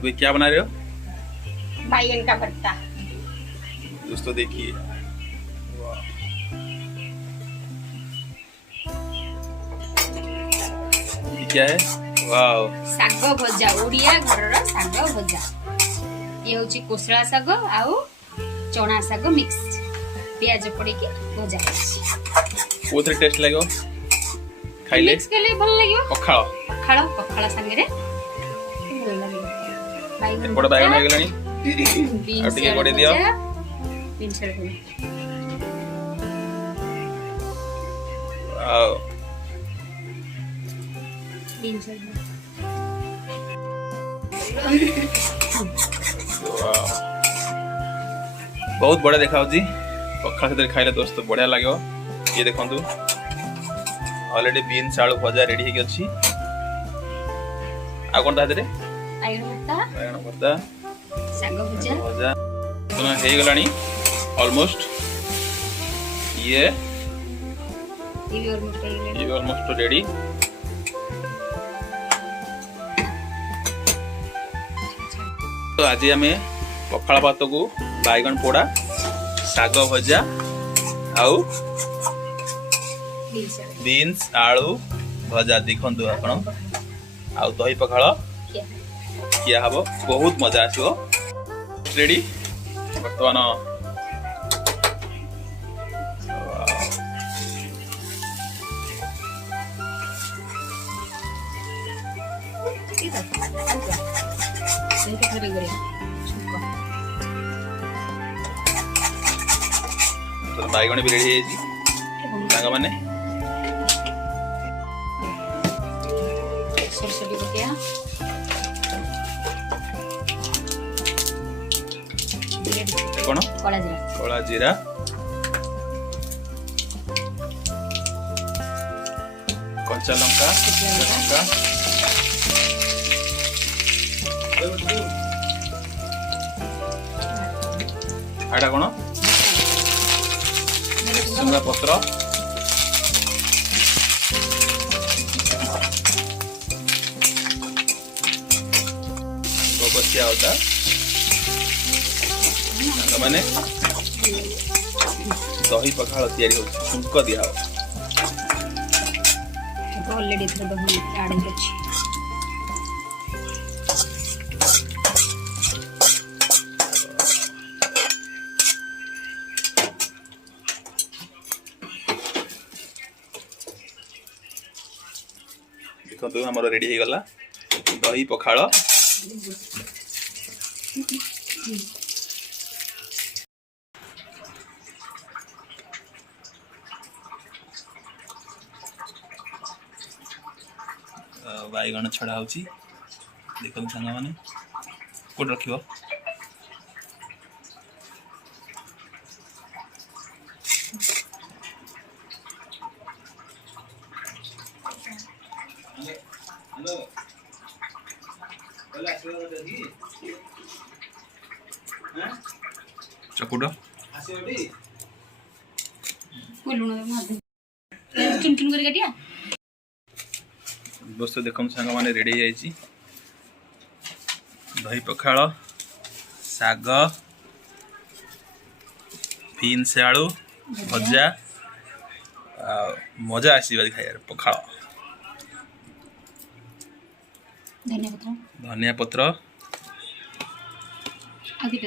अभी क्या बना रहे हो? बैंगन का भरता। दोस्तों देखिए, क्या है? वाओ, साग भजा, ओडिया घरर साग भजा। ये होची कोसळा साग आउ चना साग मिक्स प्याज पड़ी के भजा। कोथरे टेस्ट लागो खाइले? मिक्स के लिए भल लागियो। पखाळ पखाळ पखाळ संगे रे भल लागियो। एपड़ बैगन हो गलानी। बीन्स और टिके कोड़े दियो। बीन्स आलू वाओ, बीन्स आलू वाओ, बहुत बढ़िया देखा होची। पखाळ सहित खाइले दोस्त बढ़िया लागो। ये देखंतु ऑलरेडी बीन्स आलू भजा रेडी हे अछि। आ कोन तादरे बैंगन भरता, बैगन भरता, साग भजा भजा तो हे गलानी ऑलमोस्ट। ये ऑलमोस्ट रेडी। तो आज आम पखाळ भात को बैगन पोड़ा, साग भजा आउ बीन्स आलू भजा देखु आपण आउ दही पखाळ किया हब। बहुत मजा आसो। रेडी बर्तमान तो बैगन भी रेडी है सांग माने। सरसरी पकेया कौन कला जीरा कला जीरा, कंचा लंका, लंका आटा कौन सुंगा पत्र, बसिया होता माने दही पखाळ तैयारी हो छुंक दिया हो। ऑलरेडी इधर दही ऐड कर छी। देखो हमर रेडी हे गला दही पखाळ। बैगन छड़ा होची देखो सांग माने कोड रखियो। चकुड़ चुन चुन कर काटिया। दोस्तों देखो सांग माने रेडी है दही पखाळ, साग, बीन्स आलू भजा। मजा आसीबा खाइयार पखाळ। धनिया पत्र धनिया पत्र आदि